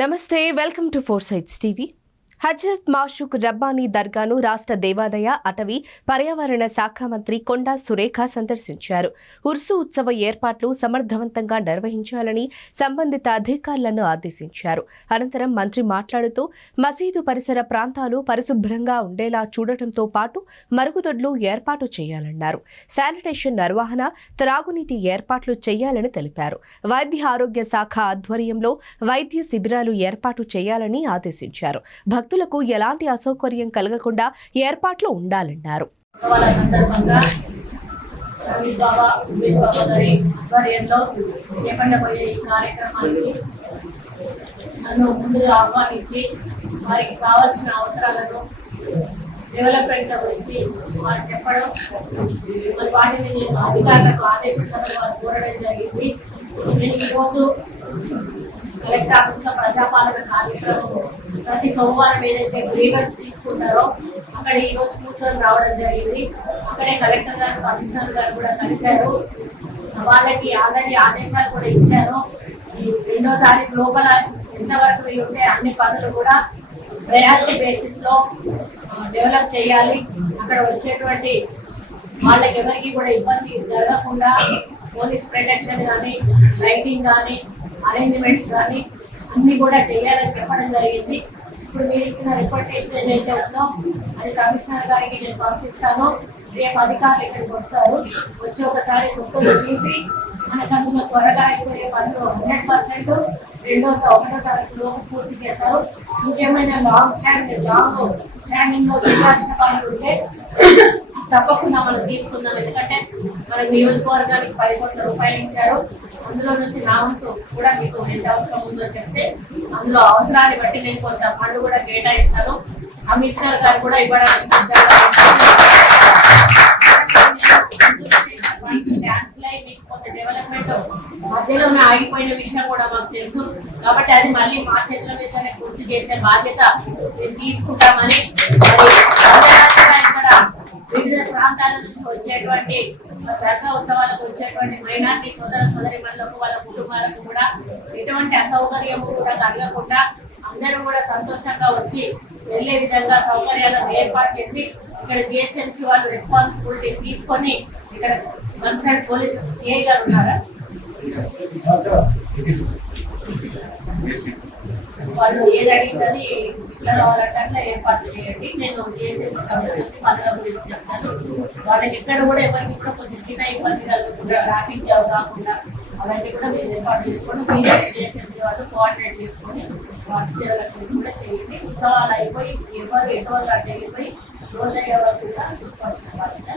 నమస్తే, welcome to four sides TV. Hazrat Mashook Rabbani దర్గాను రాష్ట్ర దేవాదాయ అటవీ పర్యావరణ శాఖ మంత్రి కొండా సురేఖ సందర్శించారు. ఉర్సు ఉత్సవ ఏర్పాట్లు సమర్థవంతంగా నిర్వహించాలని సంబంధిత అధికారులను ఆదేశించారు. అనంతరం మంత్రి మాట్లాడుతూ మసీదు పరిసర ప్రాంతాలు పరిశుభ్రంగా ఉండేలా చూడటంతో పాటు మరుగుదొడ్లు ఏర్పాటు చేయాలన్నారు. శానిటేషన్ నిర్వహణ, త్రాగునీటి ఏర్పాట్లు చేయాలని తెలిపారు. వైద్య ఆరోగ్య శాఖ ఆధ్వర్యంలో వైద్య శిబిరాలు ఏర్పాటు చేయాలని ఆదేశించారు. భక్తులకు ఎలాంటి అసౌకర్యం కలగకుండా ఏర్పాట్లు ఉండాలన్నారు. వారికి కావాల్సిన అవసరాలను డెవలప్మెంట్ గురించి వారు చెప్పడం, మరి వాటిని అధికారులకు ఆదేశించడం వారు కోరడం జరిగింది. నేను ఈరోజు కలెక్టర్ ఆఫీస్ లో ప్రజాపాలన కార్యక్రమం ప్రతి సోమవారం ఏదైతే గ్రీవెన్స్ తీసుకుంటారో అక్కడ ఈ రోజు కూర్చొని రావడం జరిగింది. అక్కడే కలెక్టర్ గారు, కమిషనర్ గారు కూడా కలిశారు. వాళ్ళకి ఆల్రెడీ ఆదేశాలు కూడా ఇచ్చారు. ఈ 2వ తారీఖు లోపల ఎంతవరకు ఉంటే అన్ని పనులు కూడా ప్రయారిటీ బేసిస్ లో డెవలప్ చేయాలి. అక్కడ వచ్చేటువంటి వాళ్ళకి ఎవరికి కూడా ఇబ్బంది జరగకుండా పోలీస్ ప్రొటెక్షన్ కానీ, లైటింగ్ కానీ, అరేంజ్మెంట్స్ కానీ అన్ని కూడా చేయాలని చెప్పడం జరిగింది. ఇప్పుడు మీరు ఇచ్చిన రిపోర్టేషన్ ఏదైతే ఉందో అది కమిషనర్ గారికి నేను పంపిస్తాను. రేపు అధికారులు ఇక్కడికి వస్తారు. వచ్చి ఒకసారి గుర్తులు తీసి మనకు అందులో త్వరగా అయిపోయే పనులు 100% 1వ తారీఖు లోపు పూర్తి చేస్తారు. ఇంకేమైనా లాంగ్ స్టాండింగ్ లో చేయాల్సిన పనులు ఉంటే తప్పకుండా మనం తీసుకుందాం. ఎందుకంటే మనకు నియోజకవర్గానికి 10 కోట్ల రూపాయలు ఇచ్చారు. అందులో నుంచి నా వంతు కూడా మీకు ఎంత అవసరం ఉందో చెప్తే అందులో అవసరాన్ని బట్టి నేను కొంత ఫండ్ కూడా కేటాయిస్తాను. కమిషనర్ గారు కూడా ఇవ్వడానికి డెవలప్మెంట్ మధ్యలోనే ఆగిపోయిన విషయం కూడా మాకు తెలుసు. కాబట్టి అది మళ్ళీ మా చేతుల మీదనే పూర్తి చేసే బాధ్యత మేము తీసుకుంటామని, వివిధ ప్రాంతాల నుంచి వచ్చేటువంటి దర్గా ఉత్సవాలకు వచ్చేటువంటి మైనారిటీ సోదర సోదరీమణులకు, వాళ్ళ కుటుంబాలకు కూడా ఎటువంటి అసౌకర్యం కూడా కలగకుండా అందరూ కూడా సంతోషంగా వచ్చి వెళ్లే విధంగా సౌకర్యాలను ఏర్పాటు చేసి ఇక్కడ జిహెచ్ఎంసీ వాళ్ళు రెస్పాన్సిబిలిటీ తీసుకొని ఇక్కడ కన్సర్న్ పోలీస్ సిఐ గారు ఉన్నారా, వాళ్ళు ఏది అడిగిందని ఇట్లా రావాలంటే అట్లా ఏర్పాట్లు చేయండి. నేను పనుల గురించి చెప్తాను. వాళ్ళకి ఎక్కడ కూడా ఎవరికి కూడా కొంచెం చిన్న ఇబ్బంది కలుగుకుండా, ట్రాఫిక్ జామ్ కాకుండా అవన్నీ కూడా మీరు ఏర్పాటు చేసుకొని మీరు వాళ్ళు కోఆర్డినేట్ చేసుకొని వాటి సేవలకు కూడా చేయండి. ఉత్సవాలు అయిపోయి ఎవరు ఎటువంటి వెళ్ళిపోయి రోజు అయ్యే వరకు కూడా చూసుకోవాల్సిన బాధ్యత.